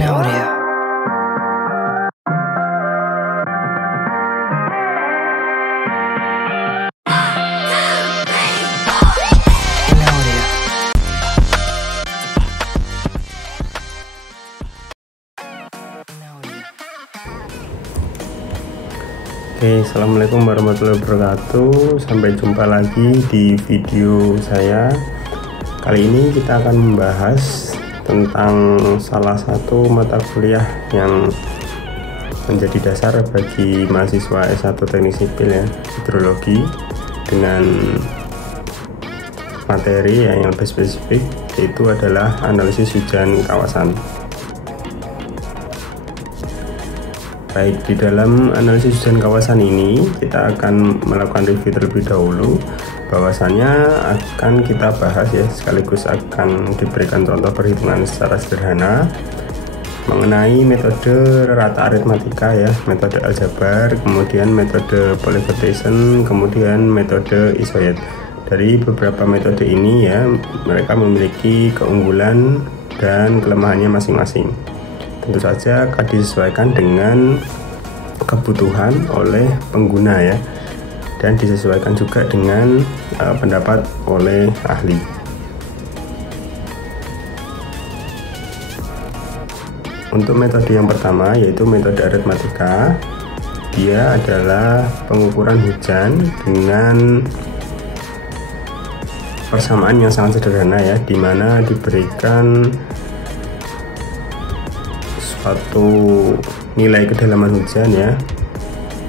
An audio. Oke, assalamualaikum warahmatullahi wabarakatuh. Sampai jumpa lagi di video saya. Kali ini kita akan membahas tentang salah satu mata kuliah yang menjadi dasar bagi mahasiswa S1 Teknik Sipil ya, hidrologi, dengan materi yang lebih spesifik, yaitu adalah analisis hujan kawasan. Baik, di dalam analisis hujan kawasan ini kita akan melakukan review terlebih dahulu. Bahwasannya akan kita bahas ya, sekaligus akan diberikan contoh perhitungan secara sederhana mengenai metode rata aritmatika ya, metode aljabar, kemudian metode polyvertation, kemudian metode isoid. Dari beberapa metode ini ya, mereka memiliki keunggulan dan kelemahannya masing-masing. Tentu saja akan disesuaikan dengan kebutuhan oleh pengguna ya, dan disesuaikan juga dengan pendapat oleh ahli. Untuk metode yang pertama yaitu metode aritmatika, dia adalah pengukuran hujan dengan persamaan yang sangat sederhana ya, dimana diberikan suatu nilai kedalaman hujan ya,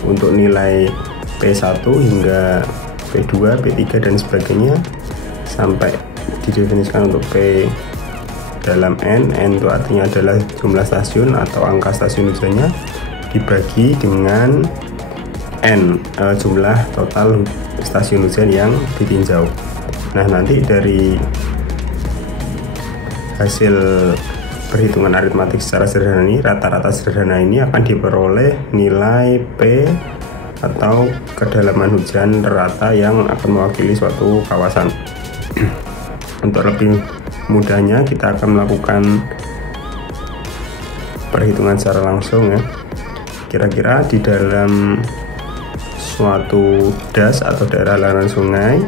untuk nilai P1 hingga P2, P3 dan sebagainya, sampai didefinisikan untuk P dalam N itu artinya adalah jumlah stasiun atau angka stasiun hujannya dibagi dengan N, jumlah total stasiun hujan yang ditinjau. Nah, nanti dari hasil perhitungan aritmatik secara sederhana ini, rata-rata sederhana ini akan diperoleh nilai P atau kedalaman hujan rata yang akan mewakili suatu kawasan. Untuk lebih mudahnya kita akan melakukan perhitungan secara langsung ya. Kira-kira di dalam suatu das atau daerah aliran sungai,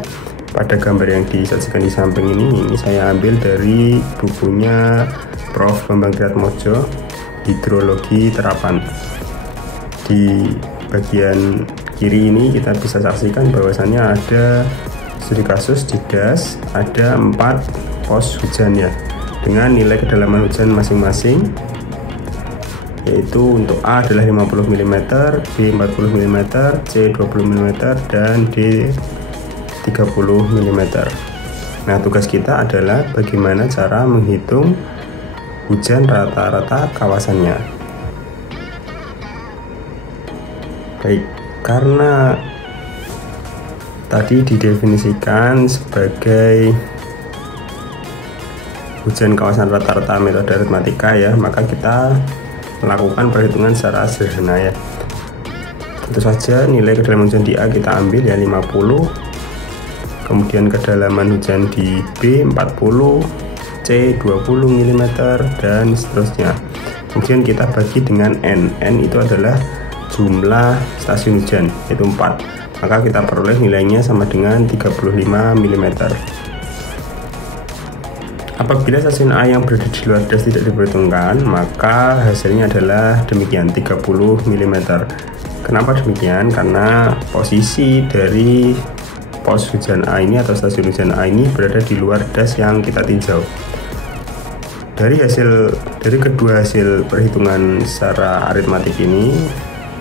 pada gambar yang disajikan di samping ini saya ambil dari bukunya Prof. Bambang Triatmojo, Hidrologi Terapan. Di bagian kiri ini kita bisa saksikan bahwasannya ada studi kasus di das, ada 4 pos hujan ya, dengan nilai kedalaman hujan masing-masing, yaitu untuk A adalah 50 mm, B 40 mm, C 20 mm, dan D 30 mm. Nah, tugas kita adalah bagaimana cara menghitung hujan rata-rata kawasannya. Baik, karena tadi didefinisikan sebagai hujan kawasan rata-rata metode aritmatika ya, maka kita melakukan perhitungan secara sederhana ya. Tentu saja nilai kedalaman hujan di A kita ambil ya 50, kemudian kedalaman hujan di B 40, C 20 mm dan seterusnya. Kemudian kita bagi dengan N itu adalah jumlah stasiun hujan, yaitu 4, maka kita peroleh nilainya sama dengan 35 mm. Apabila stasiun A yang berada di luar das tidak diperhitungkan, maka hasilnya adalah demikian, 30 mm. Kenapa demikian? Karena posisi dari pos hujan A ini atau stasiun hujan A ini berada di luar das yang kita tinjau. Dari kedua hasil perhitungan secara aritmatik ini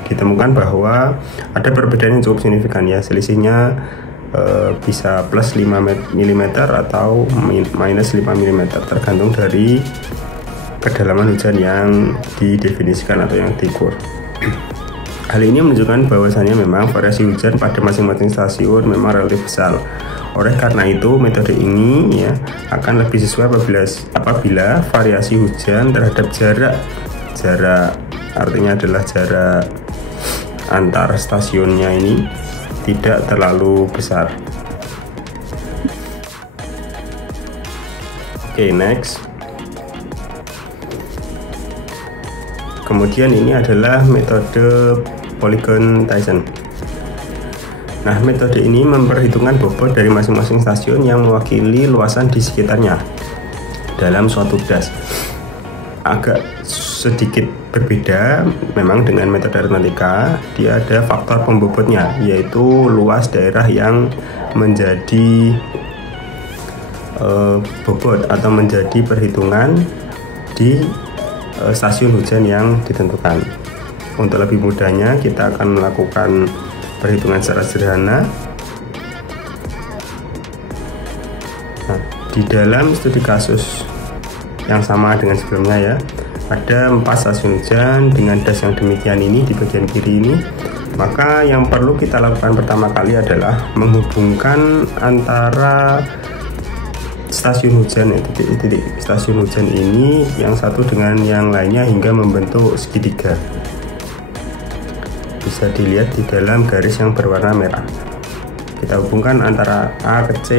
ditemukan bahwa ada perbedaan yang cukup signifikan ya, selisihnya bisa plus 5 mm atau minus 5 mm, tergantung dari kedalaman hujan yang didefinisikan atau yang diukur. Hal ini menunjukkan bahwasannya memang variasi hujan pada masing-masing stasiun memang relatif besar. Oleh karena itu, metode ini ya akan lebih sesuai apabila variasi hujan terhadap jarak artinya adalah jarak antar stasiunnya ini tidak terlalu besar. Oke, next. Kemudian ini adalah metode Polygon Tyson. Nah, metode ini memperhitungkan bobot dari masing-masing stasiun yang mewakili luasan di sekitarnya dalam suatu das. Agak sedikit berbeda memang dengan metode aritmatika. Dia ada faktor pembobotnya, yaitu luas daerah yang menjadi bobot atau menjadi perhitungan di stasiun hujan yang ditentukan. Untuk lebih mudahnya, kita akan melakukan perhitungan secara sederhana. Nah, di dalam studi kasus yang sama dengan sebelumnya ya, ada 4 stasiun hujan dengan das yang demikian ini di bagian kiri ini. Maka yang perlu kita lakukan pertama kali adalah menghubungkan antara stasiun hujan, titik-titik stasiun hujan ini yang satu dengan yang lainnya hingga membentuk segitiga. Bisa dilihat di dalam garis yang berwarna merah. Kita hubungkan antara A ke C,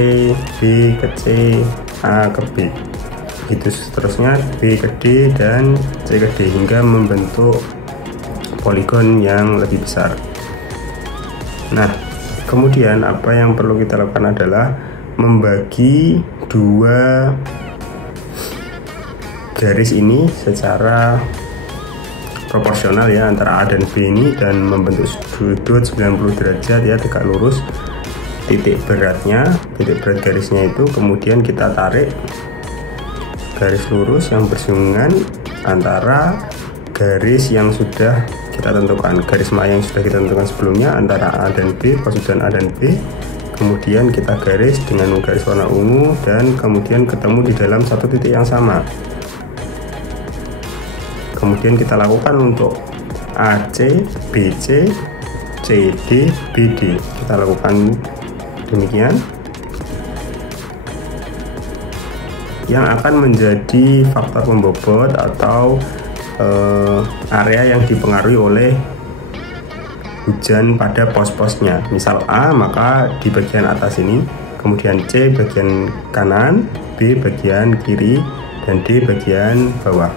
B ke C, A ke B, begitu seterusnya, B ke D dan C ke D hingga membentuk poligon yang lebih besar. Nah, kemudian apa yang perlu kita lakukan adalah membagi dua garis ini secara proporsional ya, antara A dan B ini, dan membentuk sudut 90 derajat ya, tegak lurus. Titik berat garisnya itu kemudian kita tarik garis lurus yang bersinggungan antara garis yang sudah kita tentukan, garis maya yang sudah kita tentukan sebelumnya antara A dan B, posisi A dan B. Kemudian kita garis dengan garis warna ungu dan kemudian ketemu di dalam satu titik yang sama. Kemudian kita lakukan untuk AC, BC, CD, BD. Kita lakukan demikian. Yang akan menjadi faktor pembobot atau area yang dipengaruhi oleh hujan pada pos-posnya. Misal A, maka di bagian atas ini, kemudian C bagian kanan, B bagian kiri, dan D bagian bawah.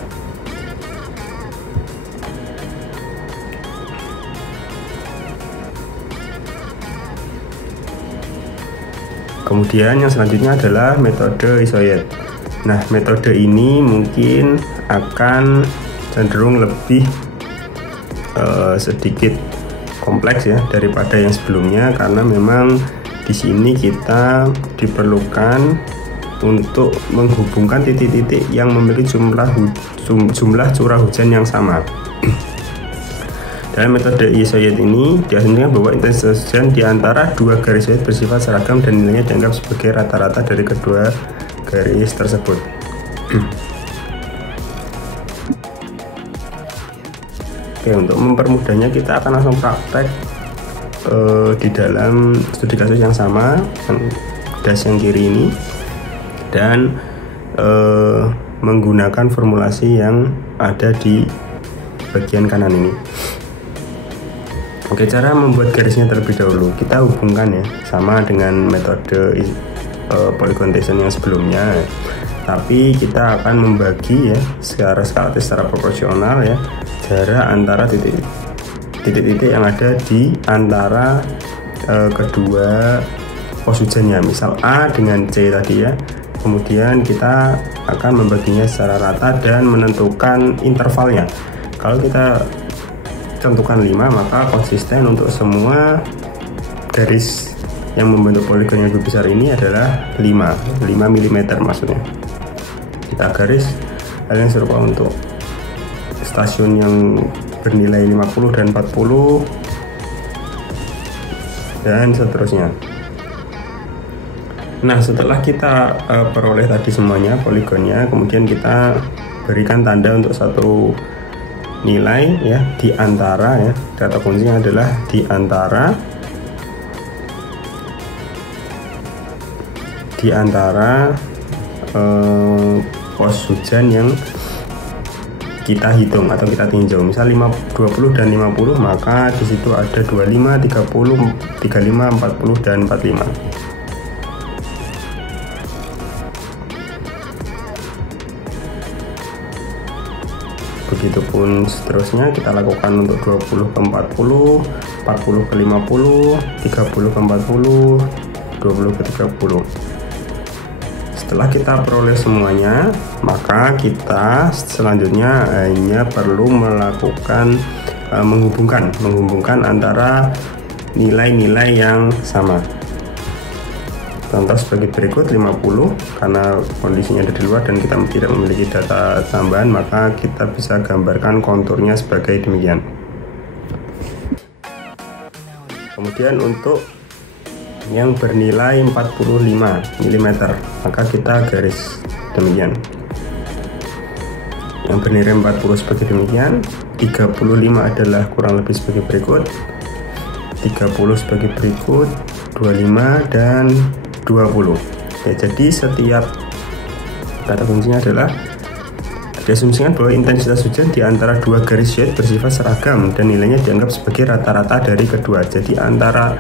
Kemudian yang selanjutnya adalah metode isoid. Nah, metode ini mungkin akan cenderung lebih sedikit kompleks ya daripada yang sebelumnya, karena memang di sini kita diperlukan untuk menghubungkan titik-titik yang memiliki jumlah curah hujan yang sama. Dalam metode isoid ini diasumsikan bahwa intensitas hujan di antara dua garis isoid bersifat seragam dan nilainya dianggap sebagai rata-rata dari kedua garis tersebut. Oke, untuk mempermudahnya kita akan langsung praktek di dalam studi kasus yang sama, das yang kiri ini, dan menggunakan formulasi yang ada di bagian kanan ini. Oke, cara membuat garisnya terlebih dahulu kita hubungkan ya, sama dengan metode Polygon Tyson yang sebelumnya, tapi kita akan membagi ya secara skalatif, secara proporsional ya, jarak antara titik-titik yang ada di antara kedua pos hujannya, misal A dengan C tadi ya. Kemudian kita akan membaginya secara rata dan menentukan intervalnya. Kalau kita tentukan 5, maka konsisten untuk semua garis yang membentuk poligon yang lebih besar ini adalah 5 mm maksudnya. Kita garis hal yang serupa untuk stasiun yang bernilai 50 dan 40 dan seterusnya. Nah, setelah kita peroleh tadi semuanya poligonnya, kemudian kita berikan tanda untuk satu nilai ya, di antara ya, data kuncinya adalah di antara pos hujan yang kita hitung atau kita tinjau. Misal 20 dan 50, maka di situ ada 25, 30, 35, 40 dan 45. Begitupun seterusnya kita lakukan untuk 20 ke 40, 40 ke 50, 30 ke 40, 20 ke 30. Setelah kita peroleh semuanya, maka kita selanjutnya hanya perlu melakukan menghubungkan antara nilai-nilai yang sama. Contoh sebagai berikut: 50, karena kondisinya ada di luar dan kita tidak memiliki data tambahan, maka kita bisa gambarkan konturnya sebagai demikian. Kemudian untuk yang bernilai 45 mm, maka kita garis demikian. Yang bernilai 40 sebagai demikian, 35 adalah kurang lebih sebagai berikut, 30 sebagai berikut, 25 dan 20. Ya, jadi setiap kata kuncinya adalah diasumsikan bahwa intensitas hujan di antara dua garis Z bersifat seragam dan nilainya dianggap sebagai rata-rata dari kedua. Jadi antara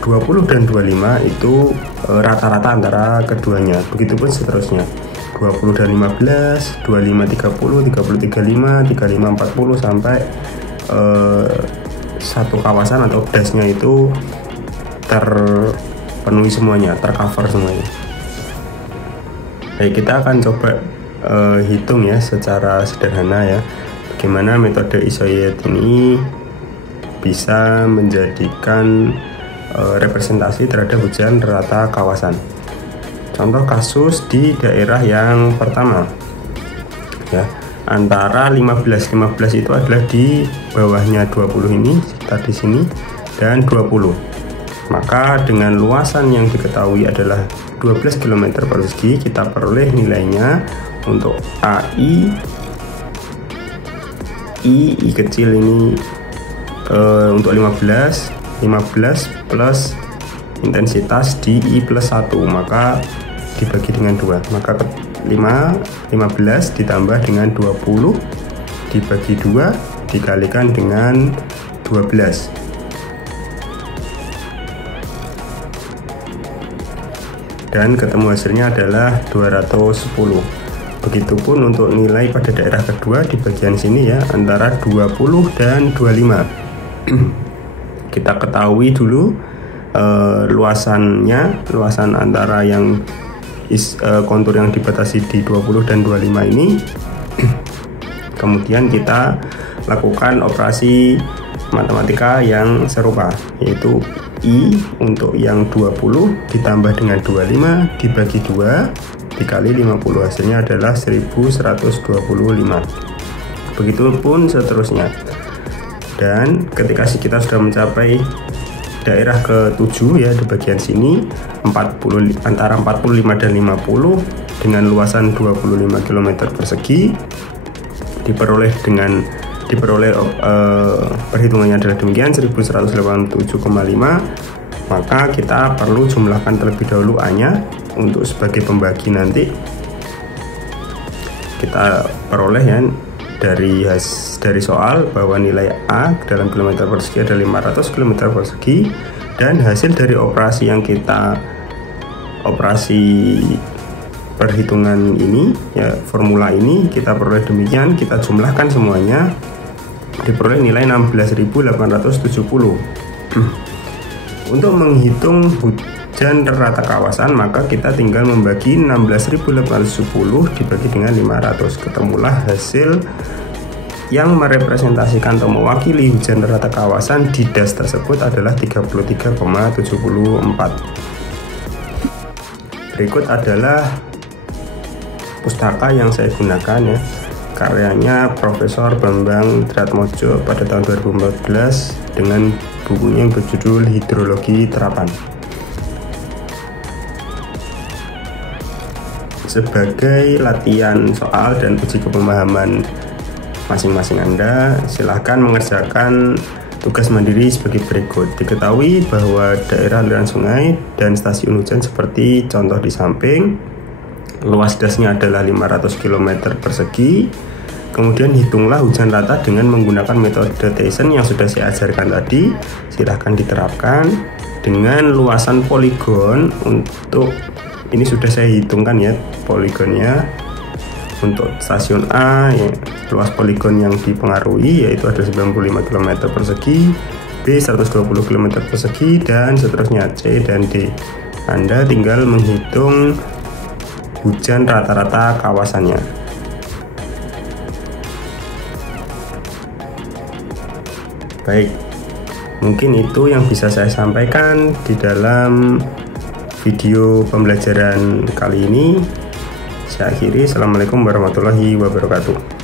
20 dan 25 itu rata-rata antara keduanya. Begitupun seterusnya, 20 dan 15, 25 30, 30 35, 35 40 sampai satu kawasan atau dasnya itu terpenuhi semuanya, tercover semuanya. Baik, kita akan coba hitung ya secara sederhana ya, bagaimana metode isoiet ini bisa menjadikan representasi terhadap hujan rata kawasan. Contoh kasus di daerah yang pertama ya, antara 15 itu adalah di bawahnya 20 ini, sekitar di sini, dan 20. Maka dengan luasan yang diketahui adalah 12 km persegi, kita peroleh nilainya untuk AI, I kecil ini untuk 15 plus intensitas di I plus 1, maka dibagi dengan 2, maka 15 ditambah dengan 20 dibagi 2 dikalikan dengan 12. Dan ketemu hasilnya adalah 210. Begitupun untuk nilai pada daerah kedua di bagian sini ya, antara 20 dan 25. Kita ketahui dulu luasan antara yang kontur yang dibatasi di 20 dan 25 ini. Kemudian kita lakukan operasi matematika yang serupa, yaitu I untuk yang 20 ditambah dengan 25 dibagi 2 dikali 50, hasilnya adalah 1125. Begitupun seterusnya. Dan ketika kita sudah mencapai daerah ke-7 ya, di bagian sini antara 45 dan 50 dengan luasan 25 km persegi, diperoleh perhitungannya adalah demikian, 1187,5. maka kita perlu jumlahkan terlebih dahulu A-nya untuk sebagai pembagi. Nanti kita peroleh ya dari soal bahwa nilai A dalam kilometer persegi ada 500 km persegi, dan hasil dari operasi perhitungan ini ya, formula ini kita peroleh demikian. Kita jumlahkan semuanya, diperoleh nilai 16.870. Untuk menghitung hujan rata kawasan, maka kita tinggal membagi 16.810 dibagi dengan 500. Ketemulah hasil yang merepresentasikan atau mewakili hujan rata kawasan di das tersebut adalah 33,74. Berikut adalah pustaka yang saya gunakan ya, karyanya Profesor Bambang Triatmodjo pada tahun 2014 dengan bukunya yang berjudul Hidrologi Terapan. Sebagai latihan soal dan uji kepemahaman masing-masing Anda, silahkan mengerjakan tugas mandiri sebagai berikut. Diketahui bahwa daerah aliran sungai dan stasiun hujan seperti contoh di samping, luas dasnya adalah 500 km persegi. Kemudian hitunglah hujan rata dengan menggunakan metode Thiessen yang sudah saya ajarkan tadi. Silahkan diterapkan dengan luasan poligon. Untuk ini sudah saya hitungkan ya poligonnya. Untuk stasiun A, ya, luas poligon yang dipengaruhi yaitu ada 95 km persegi, B 120 km persegi, dan seterusnya C dan D. Anda tinggal menghitung hujan rata-rata kawasannya. Baik, mungkin itu yang bisa saya sampaikan di dalam video pembelajaran kali ini. Saya akhiri. Assalamualaikum warahmatullahi wabarakatuh.